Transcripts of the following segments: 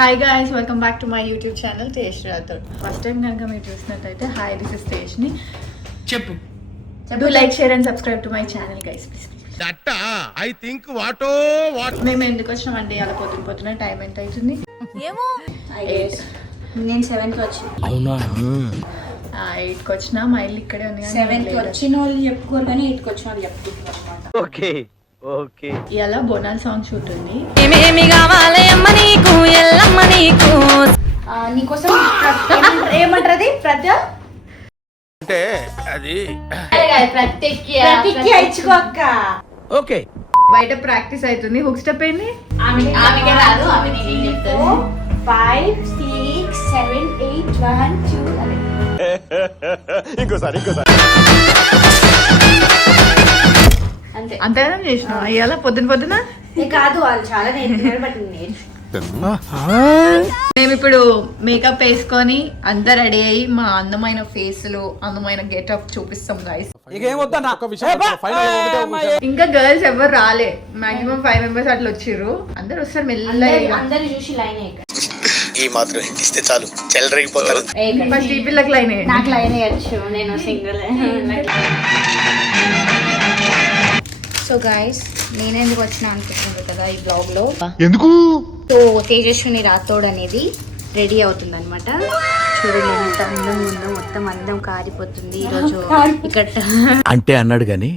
Hi guys, welcome back to my YouTube channel Tejasri Rathod. First time కనుక మీరు చూసినట్టయితే hi, this is తేజ్ని. చెప్పు. Do like, share and subscribe to my channel guys please. మేము ఎందుకు వచ్చినామండి అలా పొద్దున టైం ఎంత అవుతుంది? ఏమో 8. నేను 7కి వచ్చి అవునా? 8కి వచ్చినా మా ఇల్లు ఇక్కడే ఉంది. 7కి వచ్చిన వాళ్ళు చెప్పుకోరు కానీ 8కి వచ్చిన వాళ్ళు చెప్పుకుంటారు అనమాట. Okay okay. ఇలా బోనాల్ సాంగ్ షూట్ ఉంది. ఏమేమి కావాలి అమ్మ నీకు ఎల్లమ్మ నీకు నీకోసం ఏమంటారు ప్రత్య అంటే అది ప్రతికి ఇచ్చుకో అక్క. ఓకే. బయట ప్రాక్టీస్ అవుతుంది. హుక్ స్టెప్ ఏంది? ఆమెకే రాదు, ఆమె నేను చెప్తాను. 5 6 7 8 1 2 ఇంకోసారి అంతే. అంతేనా చేసిన ఇవాళ పొద్దున కాదు, వాళ్ళు చాలా నేర్చుకున్నారు బట్ నేను మేము ఇప్పుడు మేకప్ వేసుకొని అంతా రెడీ అయ్యి మా అందమైన ఫేస్లు అందమైన గెటప్ చూపిస్తాం గైస్. ఇంకా గర్ల్స్ ఎవరు రాలే, మాక్సిమం 5 మెంబర్స్ అట్లా వచ్చిర్రు. అందరు వస్తారు మెల్లగా. అందరు చూసి లైన్ ఈ మాత్రం ఇస్తే చాలు చెల్లరగిపోతారు. ఫస్ట్ ఈ పిల్లకి లైన్ నాకు లైన్ వేయచ్చు, నేను సింగిల్. సో గైస్, నేనెందుకు వచ్చినా అనుకుంటుంది కదా ఈ బ్లాగ్ లో. ఎందుకు? సో తేజస్విని రాథోడ్ అనేది రెడీ అవుతుంది అనమాట. చూడండి ఎంత అందం ఉందో, మొత్తం అందం కారిపోతుంది ఈరోజు ఇక్కడ. అంటే అన్నాడు గాని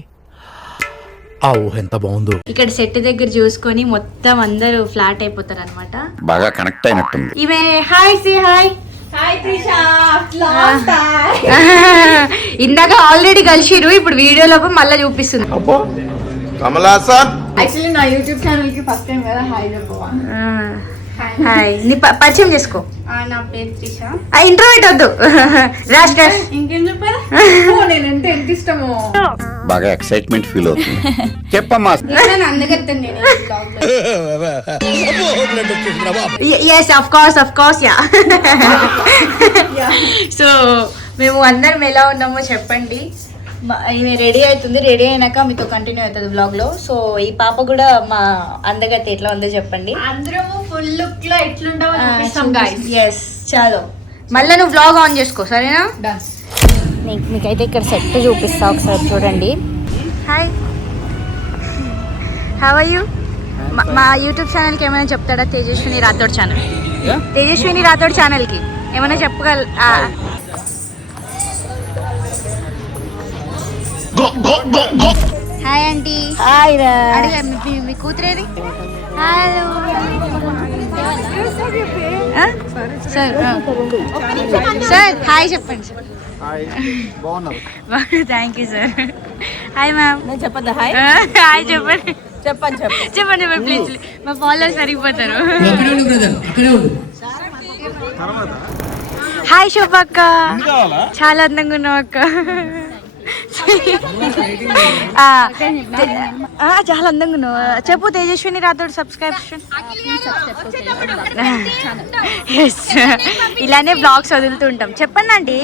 ఆ ఊహ ఎంత బాగుందో. ఇక్కడ సెట్ దగ్గర చూసుకొని మొత్తం అందరూ ఫ్లాట్ అయిపోతారు అనమాట. బాగా కనెక్ట్ అయినట్టుంది. ఇవే హాయ్ సి హాయ్. ఇందాక ఆల్రెడీ కలిసిరు, ఇప్పుడు వీడియోలో మళ్ళీ చూపిస్తుంది. యాక్చువల్లీ నా యూట్యూబ్ ఛానల్ కి ఫస్ట్ టైం కదా హాయ్ చెప్పవా? హాయ్, నీ పరిచయం చేసుకో. నా పేరు త్రిష. ఇంట్రోవర్ట్ వద్దు, రాష్ రాష్. ఇంకేం చెప్పారా? నేను ఎంత ఇష్టమో. బాగా ఎక్సైట్మెంట్ ఫీల్ అవుతుంది. చెప్పమ్మా. Yes of course yeah. So మేము అందరం ఎలా ఉన్నామో చెప్పండి. ఈమె రెడీ అవుతుంది, రెడీ అయినాక మీతో కంటిన్యూ అవుతుంది బ్లాగ్ లో. సో ఈ పాప కూడా మా అందగతి ఎట్లా ఉందో చెప్పండి. అందరము ఫుల్ లుక్ లో ఎట్లుంటావో చూపిస్తాం గైస్. ఎస్ చాలు, మళ్ళీ నువ్వు బ్లాగ్ ఆన్ చేసుకో సరేనా? మీకైతే ఇక్కడ సెట్ చూపిస్తా, ఒకసారి చూడండి. Hi, how are you? మా యూట్యూబ్ ఛానల్కి ఏమైనా చెప్తాడా? తేజస్విని రాథోడ్ ఛానల్, తేజస్విని రాథోడ్ ఛానల్కి ఏమైనా చెప్పగల? Hi aunty. హాయ్ రా. మీ కూతురేది? హలో సార్, హాయ్ చెప్పండి sir. Thank you sir. Hi ma'am. చెప్పండి హాయ్. హాయ్ చెప్పండి చెప్పండి ప్లీజ్, మా ఫాలోవర్స్ సరిగిపోతారు. హాయ్ శోభక్క, చాలా అందంగా ఉన్నావు అక్క. చాలా అందంగా ఉన్నావు. చెప్పు తేజస్విని రాథోడ్ సబ్స్క్రిప్షన్. ఇలానే బ్లాగ్స్ వదులుతూ ఉంటాం. చెప్పండి ఆంటీ.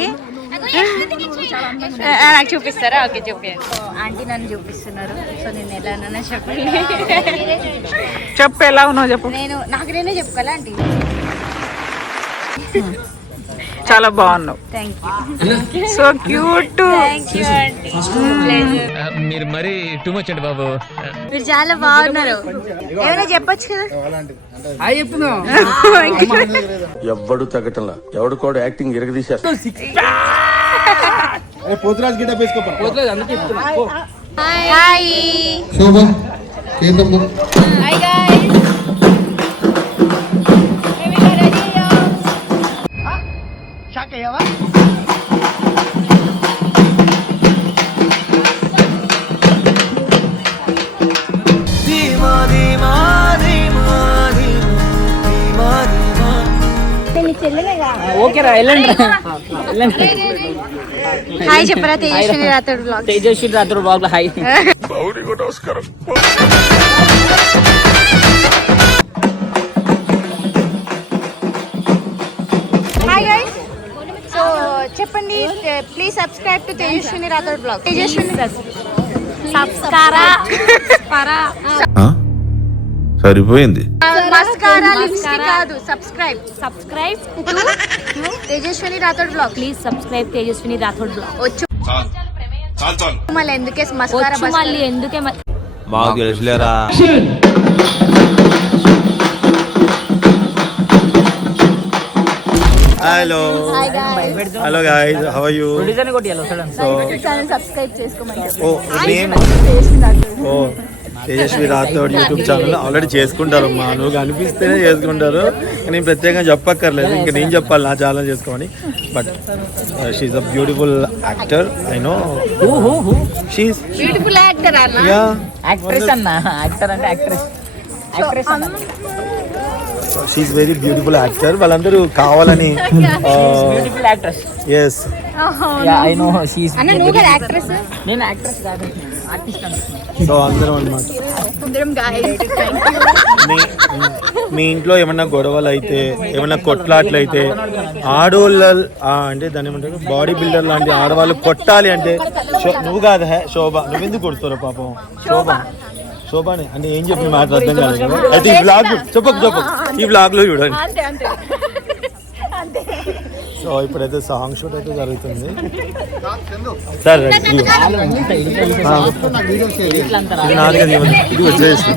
నాకు చూపిస్తారా? ఓకే చూపించండి. ఆంటీ నన్ను చూపిస్తున్నారు, సో నేను ఎలా చెప్పండి. చెప్పు ఎలా ఉన్నావు చెప్పు. నేనే చెప్పుకోవాలా ఆంటీ? చాలా బాగున్నావు. Thank you. So cute. Thank you aunty. మీరు మరి టూ మచ్ అండి బాబు. మీరు చాలా బాగున్నారు. ఏమైనా చెప్పొచ్చు కదా. ఎవ్వడు తగ్గటంలా, ఎవడు కూడా యాక్టింగ్ ఇరగదీసేస్తా. హాయ్ హాయ్ చెప్పరా తేజస్విని రాథోడ్ బ్లాగ్. తేజస్వి రాత్రి blog hi. Hi guys. So చెప్పండి, please subscribe to Tejaswini Rathod blog. Tejaswini సరిపోయింది. మస్కారా లిప్స్టిక్ కాదు subscribe subscribe Tejaswini Rathod blog please subscribe Tejaswini Rathod blog. వచ్చు మళ్ళీ ఎందుకే మస్కారా వచ్చు మళ్ళీ ఎందుకే మాకు తెలుసులేరా. Hello hello guys, how are you? So subscribe చేసుకోమని ఓ నేను ఓ Tejaswi Rathod YouTube channel already చేసుకుంటారు అమ్మా. నువ్వు కనిపిస్తేనే చేసుకుంటారు. నేను ప్రత్యేకంగా చెప్పక్కర్లేదు, ఇంకా నేను చెప్పాలి నా ఛానల్ చేసుకోమని. But she's a beautiful actor. I know she's beautiful actor అన్న యా యాక్ట్రెస్ అన్న. యాక్టర్ అంటే యాక్ట్రెస్. యాక్ట్రెస్ అన్న. She's very beautiful actor. వాళ్ళందరూ కావాలని beautiful actress. Yes yeah I know she is. అన్న నువ్వు కదా యాక్ట్రెస్. నేను యాక్ట్రెస్ కాదు, ఆర్టిస్ట్ అంటున్నా. సో అందరం అనమాట. అందరం గాయ్స్ మీ ఇంట్లో ఏమన్నా గొడవలు అయితే, ఏమన్నా కొట్లాట్లు అయితే, ఆడవాళ్ళ అంటే దాని ఏమంటారు బాడీ బిల్డర్ లాంటి ఆడవాళ్ళు కొట్టాలి అంటే నువ్వు కాదు శోభ. నువ్వెందుకు కొడుతారు పాపం? శోభానే అంటే ఏం చెప్పి మాట అర్థం కాదు. అయితే ఈ బ్లాగ్ చెప్పకు ఈ బ్లాగ్ లో చూడండి. సో ఇప్పుడైతే సాంగ్ షూట్ అయితే జరుగుతుంది. సార్ ఇది వచ్చేసి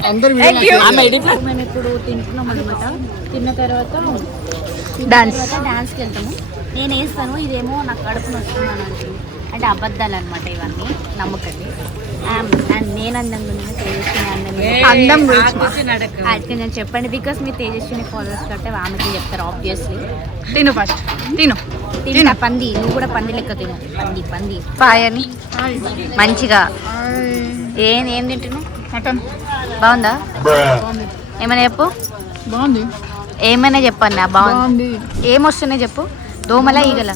మేము ఇప్పుడు తింటున్నాం అనమాట. తిన్న తర్వాత డాన్స్కి వెళ్తాము. నేను వేస్తాను, ఇదేమో నాకు కడుపు నొస్తున్నాను అంటే అబద్ధాలు అనమాట ఇవన్నీ, నమ్మకండి. అండ్ నేను అందంగా అందం యాక్చువల్లీ నేను చెప్పండి, బికాస్ మీ తేజస్విని ఫాలోవర్స్ కంటే ఆమెకి చెప్తారు ఆబ్వియస్లీ. తిను ఫస్ట్ తిను తిన్నా పంది, నువ్వు కూడా పంది లెక్క తిను. పంది పాయ్ అని మంచిగా. ఏం తింటున్నావు? మటన్ బాగుందా? ఏమైనా చెప్పు. బాగుంది. ఏమైనా చెప్పన్నా బాగుంది. ఏమొస్తున్నాయి చెప్పు. దోమల ఈగల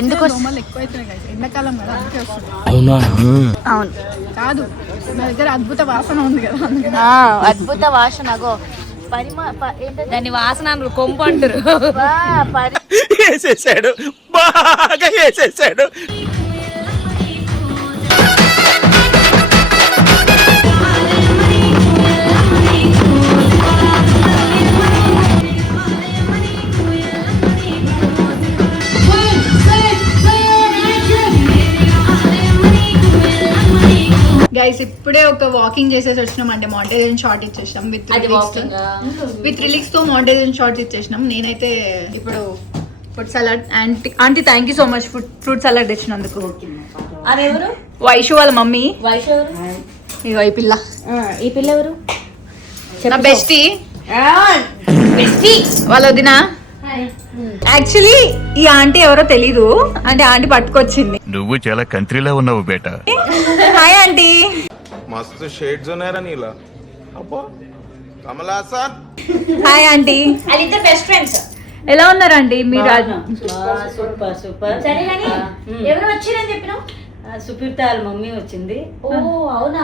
ఎందుకు ఎండాకాలం కదా అందుకే వస్తుంది. అవును కాదు నా దగ్గర అద్భుత వాసన ఉంది కదా. అద్భుత వాసన. అగో దాని వాసన కొంపు అంటారు. వేసేసాడు, బాగా వేసేసాడు. గైస్ ఇప్పుడే ఒక వాకింగ్ చేసేసి వచ్చినాం. అంటే మాంటేరియన్ షార్ట్ ఇచ్చేసినాం విత్ రిలీక్స్ తో మాంటేరియన్ షార్ట్స్ ఇచ్చేసినాం. నేనైతే ఇప్పుడు food salad aunty thank you so much fruit salad ఇచ్చినందుకు. అదెవరు? వైషు వాళ్ళ మమ్మీ. వయసు ఎవరు? ఇగో ఈ పిల్ల. ఈ పిల్ల ఎవరు? నా బెస్టీ వాళ్ళ వదిన. యాక్చువల్లీ ఈ ఆంటీ ఎవరో తెలీదు, అంటే ఆంటీ పట్టుకొచ్చింది. నువ్వు చాలా కంట్రీలో ఉన్నావు బేటా. Hi aunty. మస్తు షేడ్స్ ఉన్నాయరా నీలా. అబ్బో కమలాసన్. Hi aunty. వాళ్ళిద్దరు బెస్ట్ ఫ్రెండ్స్. ఎలా ఉన్నారండి మీరు? Super super. సరే కానీ ఎవరు వచ్చిరని చెప్పినావు? సుపీర్త వాళ్ళ మమ్మీ వచ్చింది. ఓ అవునా?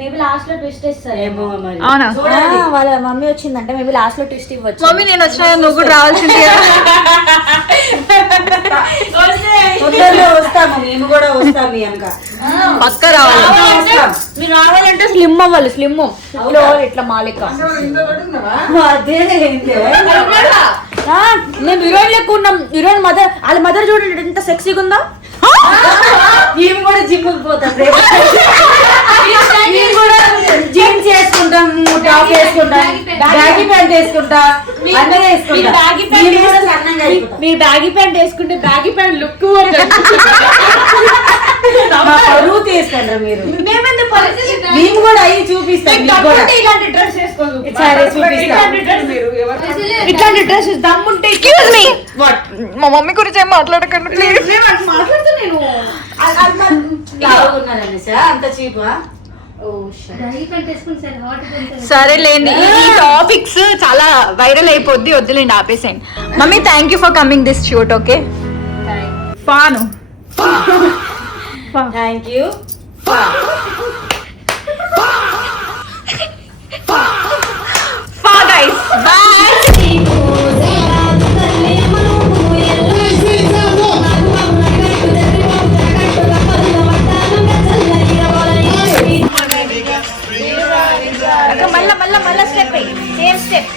మేబీ లాస్ట్ లో ట్విస్ట్ ఇస్తారు. ఏమో మరి. అవునా? వాళ్ళ మమ్మీ వచ్చిందంటే మేబీ లాస్ట్ లో ట్విస్ట్ ఇవ్వచ్చు. మమ్మీ నేను వచ్చినా నువ్వు కూడా రావాల్సింది కదా. తొందరలో వస్తాము, మేము కూడా వస్తాం మీ వెనక. పక్క రావాలి. మీరు రావాలంటే స్లిమ్ అవ్వాలి. స్లిమ్ ఇట్లా మాలిక. అదే మేము హీరోయిన్ లెక్క ఉన్నాం. హీరోయిన్ మదర్, వాళ్ళ మదర్ చూడండి ఎంత సెక్సీగా ఉందా. మేము కూడా జిమ్ పోతాం. మేము కూడా జీన్స్ వేసుకుంటాం, టాప్ వేసుకుంటాం, బ్యాగీ ప్యాంట్ వేసుకుంటా, అన్నీ వేసుకుంటాం. మీరు బ్యాగీ ప్యాంట్ వేసుకుంటే బ్యాగీ ప్యాంట్ లుక్ పరువు తీసుకోండి మీరు. మేము కూడా అవి చూపిస్తాం. ఇలాంటి డ్రెస్ వేసుకోండి. సరే చూపిస్తాం. ఇట్లాంటి డ్రెస్ దమ్ముంటే మా మమ్మీ గురించి ఏం మాట్లాడకండి ప్లీజ్. నేను అంత చీపా? సరేలేండి, ఈ టాపిక్స్ చాలా వైరల్ అయిపోద్ది, వద్దులేండి ఆపేసేయండి. Mummy thank you for coming this shoot. Okay ఫాను. Thank you. ఫా గైస్ బాయ్. మళ్ళా step same step.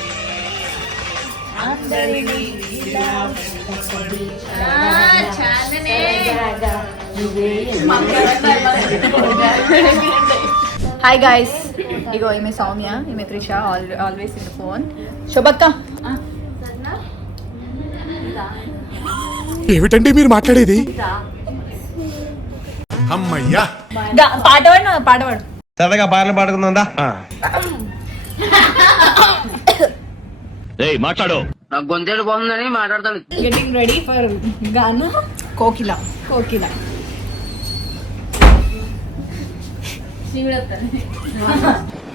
Hi guys, ఇగో ఈమె సౌమ్య, ఈమె Trisha, always in the phone. శోభక్క ఏమిటండి మీరు మాట్లాడేది? అమ్మయ్యా, పాట పాడు. సరదాగా పాటలు పాడుకుందా? మాట్లాడు. Getting ready for Gaana Kokila.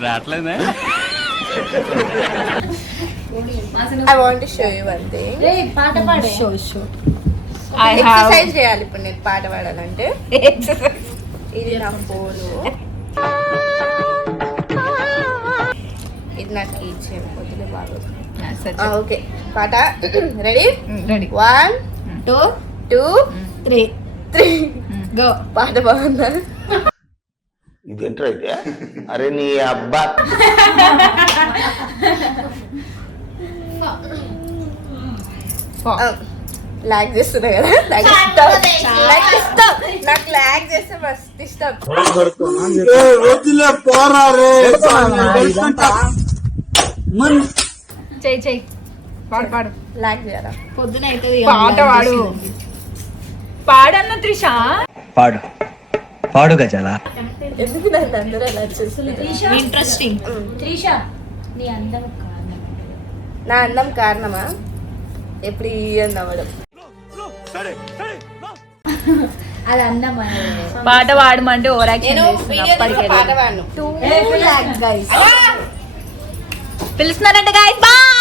రావట్లేదే. I want to show you one thing. పాట పాడే. ఎక్సర్సైజ్ చేయాలి ఇప్పుడు నేను పాట పాడాలంటే. ఇది నా ఫోను, ఇది నాకు కీచే వదిలే బాగా. ఓకే, పాట రెడీ? 1 2 3 గో. పాట బాగుందా? ఇదేంట్రా అయితే? అరే నీ అబ్బా. లాగ్ చేస్తున్నా కదా, లాగ్ ఇష్టం. నాకు లాగ్ చేస్తే మస్తు ఇష్టం. చెయ్యి పాడు. లాగ్ చేయాలా? పొద్దున అవుతుంది పాట పాడు. పాడన్న త్రిష. పాడు గజాల. ఎందుకు నన్ను అందరూ అలా చూస్తున్నారు? ఇంట్రెస్టింగ్. త్రిష నీ అందం కారణం. నా అందం కారణమా? ఎప్పుడు ఈ అందవడం. అది అందం పాట పాడమంటే ఓవర్ యాక్షన్ నేను వీడియో పాట పాడను. పిలుస్తున్నారంట గాయస్. బాయ్.